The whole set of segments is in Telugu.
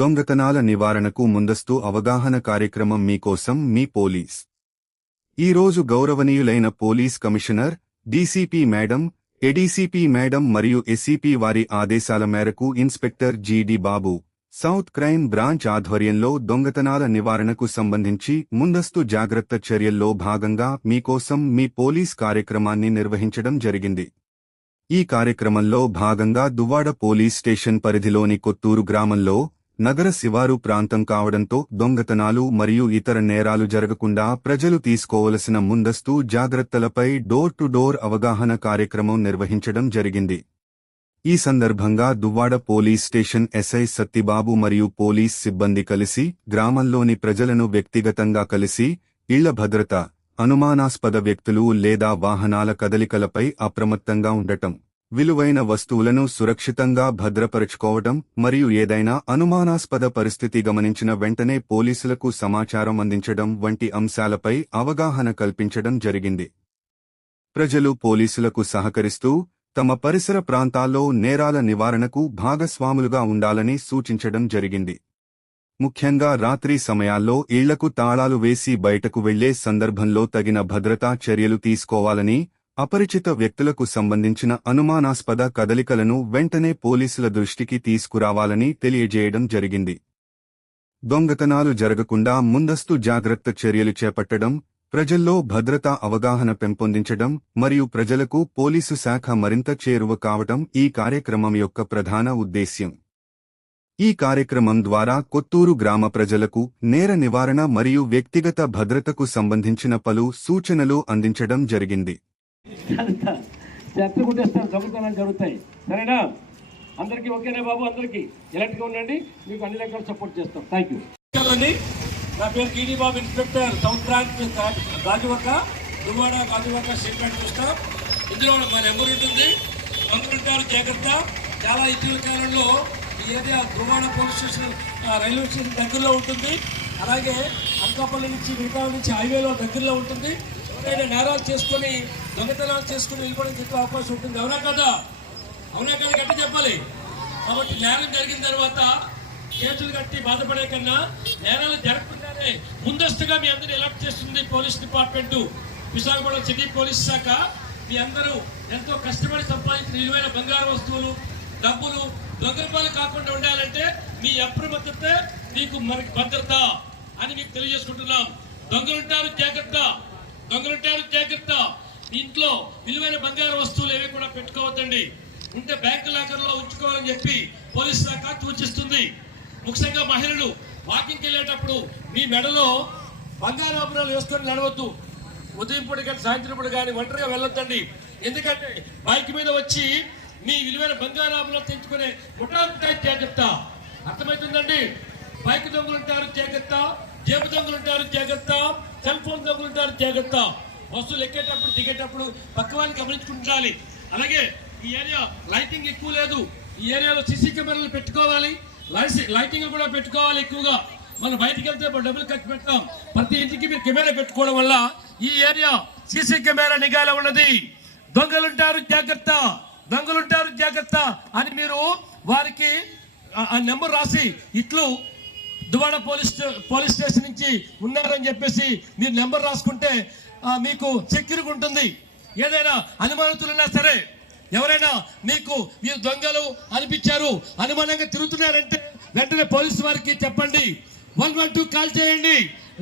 దొంగతనాల నివారణకు ముందస్తు అవగాహన కార్యక్రమం మీకోసం మీ పోలీస్. ఈరోజు గౌరవనీయులైన police commissioner, DCP madam, ADCP madam మరియు ఎస్సీపీ వారి ఆదేశాల మేరకు ఇన్స్పెక్టర్ జీడి బాబు, సౌత్ క్రైమ్ బ్రాంచ్ ఆధ్వర్యంలో దొంగతనాల నివారణకు సంబంధించి ముందస్తు జాగ్రత్త చర్యల్లో భాగంగా మీకోసం మీ పోలీస్ కార్యక్రమాన్ని నిర్వహించడం జరిగింది. ఈ కార్యక్రమంలో భాగంగా దువ్వాడ పోలీస్ స్టేషన్ పరిధిలోని కొత్తూరు గ్రామంలో నగర శివారు ప్రాంతం కావడంతో దొంగతనాలు మరియు ఇతర నేరాలు జరగకుండా ప్రజలు తీసుకోవలసిన ముందస్తు జాగ్రత్తలపై డోర్ టు డోర్ అవగాహన కార్యక్రమం నిర్వహించడం జరిగింది. ఈ సందర్భంగా Duvvada police station SI Sattibabu మరియు పోలీస్ సిబ్బంది కలిసి గ్రామంలోని ప్రజలను వ్యక్తిగతంగా కలిసి ఇళ్ల భద్రత, అనుమానాస్పద వ్యక్తులు లేదా వాహనాల కదలికలపై అప్రమత్తంగా ఉండటం, విలువైన వస్తువులను సురక్షితంగా భద్రపరచుకోవడం మరియు ఏదైనా అనుమానాస్పద పరిస్థితి గమనించిన వెంటనే పోలీసులకు సమాచారం అందించడం వంటి అంశాలపై అవగాహన కల్పించడం జరిగింది. ప్రజలు పోలీసులకు సహకరిస్తూ తమ పరిసర ప్రాంతాల్లో నేరాల నివారణకు భాగస్వాములుగా ఉండాలని సూచించడం జరిగింది. ముఖ్యంగా రాత్రి సమయాల్లో ఇళ్లకు తాళాలు వేసి బయటకు వెళ్లే సందర్భంలో తగిన భద్రతా చర్యలు తీసుకోవాలని, అపరిచిత వ్యక్తులకు సంబంధించిన అనుమానాస్పద కదలికలను వెంటనే పోలీసుల దృష్టికి తీసుకురావాలని తెలియజేయడం జరిగింది. దొంగతనాలు జరగకుండా ముందస్తు జాగ్రత్త చర్యలు చేపట్టడం, ప్రజల్లో భద్రతా అవగాహన పెంపొందించడం మరియు ప్రజలకు పోలీసు శాఖ మరింత చేరువ కావటం ఈ కార్యక్రమం యొక్క ప్రధాన ఉద్దేశ్యం. ఈ కార్యక్రమం ద్వారా కొత్తూరు గ్రామ ప్రజలకు నేర నివారణ మరియు వ్యక్తిగత భద్రతకు సంబంధించిన పలు సూచనలు అందించడం జరిగింది. దొంగతనాలు జరుగుతాయి, సరేనా? అందరికీ ఓకేనా బాబు? అందరికీ ఎలర్ట్గా ఉండండి, మీకు అన్ని రకాల సపోర్ట్ చేస్తాం. Thank you. నా పేరు Jeedi Babu, inspector, south branch, Gajuwaka, Duvvada Gajuwaka statement చూస్తాం. ఇందులో మా నెంబర్ ఉంటుంది. దొంగలుంటారు జాగ్రత్త. చాలా ఇటీవల కాలంలో ఈ area Duvvada police station railway station దగ్గరలో ఉంటుంది. అలాగే అనకాపల్లి నుంచి మిగతా నుంచి హైవేలో దగ్గరలో ఉంటుంది. ఎవరైనా నేరాలు చేసుకుని దొంగతనాలు చేసుకుని వెళ్ళిపోవడానికి ఎక్కువ అవకాశం ఉంటుంది. అవునా కదా? అవునా కదా? గట్టి చెప్పాలి. కాబట్టి నేరం జరిగిన తర్వాత కేసులు కట్టి బాధపడే కన్నా నేరాలు జరగకుండానే ముందస్తుగా మీ అందరూ అలర్ట్ చేస్తుంది police department, Visakhapatnam city police శాఖ. మీ అందరూ ఎంతో కష్టపడి సంపాదించిన విలువైన బంగారు వస్తువులు, డబ్బులు దొంగపాలు కాకుండా ఉండాలంటే మీ అప్రమత్తతే మీకు మనకి భద్రత అని మీకు తెలియజేసుకుంటున్నాం. దొంగలుంటారు జాగ్రత్త, దొంగలుంటారు జాగ్రత్త. ఇంట్లో విలువైన బంగారు వస్తువులు ఏవి కూడా పెట్టుకోవద్దండి. ఉంటే బ్యాంకు లాకర్లో ఉంచుకోవాలని చెప్పి పోలీస్ శాఖ సూచిస్తుంది. ముఖ్యంగా మహిళలు వాకింగ్కి వెళ్ళేటప్పుడు మీ మెడలో బంగారు ఆభరణాలు వేసుకొని నడవద్దు. ఉదయం పూట కానీ సాయంత్రం పూట కానీ ఒంటరిగా వెళ్ళొద్దండి. ఎందుకంటే బైక్ మీద వచ్చి మీ విలువైన బంగారు ఆభరణాలు తెచ్చుకునే ముఠాలుంటాయి, జాగ్రత్త. అర్థమవుతుందండి? బైక్ దొంగలుంటారు జాగ్రత్త, జేబు దొంగలుంటారు జాగ్రత్త, సెల్ ఫోన్ దొంగలుంటారు జాగ్రత్త. బస్సులు ఎక్కేటప్పుడు దిగేటప్పుడు పక్క వాళ్ళని గమనించుకుంటాలి. అలాగే ఈ ఏరియా లైటింగ్ ఎక్కువ లేదు. ఈ ఏరియాలో సీసీ కెమెరాలు పెట్టుకోవాలి, లైటింగ్ కూడా పెట్టుకోవాలి. ఎక్కువగా మనం బయటికి వెళ్తే డబ్బులు ఖర్చు పెట్టాం. ప్రతి ఇంటికి మీరు కెమెరా పెట్టుకోవడం వల్ల ఈ ఏరియా సీసీ కెమెరా నిఘాలో ఉన్నది. దొంగలుంటారు జాగ్రత్త, దొంగలుంటారు జాగ్రత్త అని మీరు వారికి ఆ నెంబర్ రాసి ఇట్లు దువ్వాడ పోలీస్ స్టేషన్ నుంచి ఉన్నారని చెప్పేసి మీరు నెంబర్ రాసుకుంటే మీకు సెక్యూర్గా ఉంటుంది. ఏదైనా అనుమానితులున్నా సరే, ఎవరైనా మీకు మీరు దొంగలు అనిపించారు, అనుమానంగా తిరుగుతున్నారంటే వెంటనే పోలీసు వారికి చెప్పండి. 112 కాల్ చేయండి,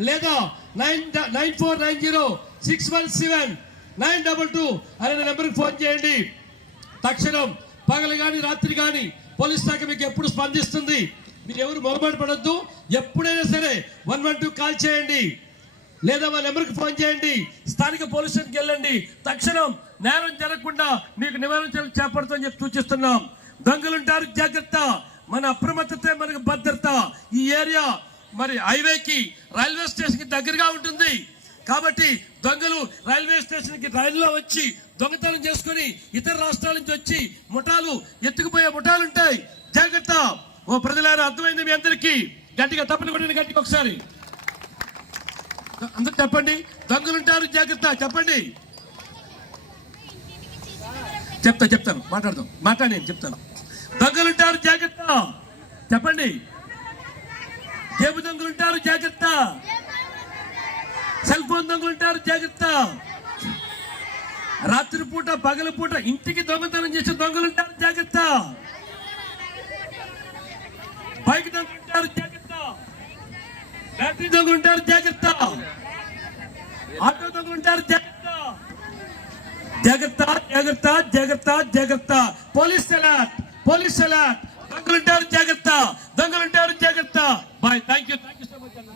లేదా 9490617922 అనే నెంబర్కి ఫోన్ చేయండి. తక్షణం పగలు కానీ రాత్రి కానీ పోలీస్ శాఖ మీకు ఎప్పుడు స్పందిస్తుంది. మీరు ఎవరు మొరబాటు పడద్దు. ఎప్పుడైనా సరే 112 కాల్ చేయండి, లేదా మా నెంబర్కి ఫోన్ చేయండి. స్థానిక పోలీస్ స్టేషన్కి వెళ్ళండి. తక్షణం నేరం జరగకుండా మీకు నివారణ చర్యలు చేపడతామని చెప్పి సూచిస్తున్నాం. దొంగలుంటారు జాగ్రత్త, మన అప్రమత్తతే మనకు భద్రత. ఈ ఏరియా మరి హైవేకి, రైల్వే స్టేషన్కి దగ్గరగా ఉంటుంది. కాబట్టి దొంగలు రైల్వే స్టేషన్కి రైల్లో వచ్చి దొంగతనం చేసుకుని ఇతర రాష్ట్రాల నుంచి వచ్చి ముఠాలు ఎత్తుకుపోయే ముఠాలు ఉంటాయి. జాగ్రత్త. ఓ ప్రజలారా, అర్థమైంది మీ అందరికీ? గట్టిగా తప్పని కొట్టండి, గట్టిగా ఒకసారి అందరు చెప్పండి. దొంగలుంటారు జాగ్రత్త చెప్పండి. చెప్తాను, మాట్లాడదాం. నేను చెప్తాను. దొంగలుంటారు జాగ్రత్త చెప్పండి. జేబు దొంగలు ఉంటారు, జాగ్రత్త. సెల్ ఫోన్ దొంగలు ఉంటారు, జాగ్రత్త. రాత్రిపూట పగలపూట ఇంటికి దొంగతనం చేసే దొంగలు ఉంటారు, జాగ్రత్త. బైక్ దొంగలు ఉంటారు, జాగ్రత్త. బ్యాటరీ దొంగలు ఉంటారు, జాగ్రత్త. ఆటో దొంగలు ఉంటారు, జాగ్రత్త. జాగ్రత్త, జాగ్రత్త, జాగ్రత్త, జాగ్రత్త. Police alert, police alert. దొంగలు ఉంటారు, జాగ్రత్త. దొంగలు ఉంటారు, జాగ్రత్త. Bye. Thank you so much అన్న.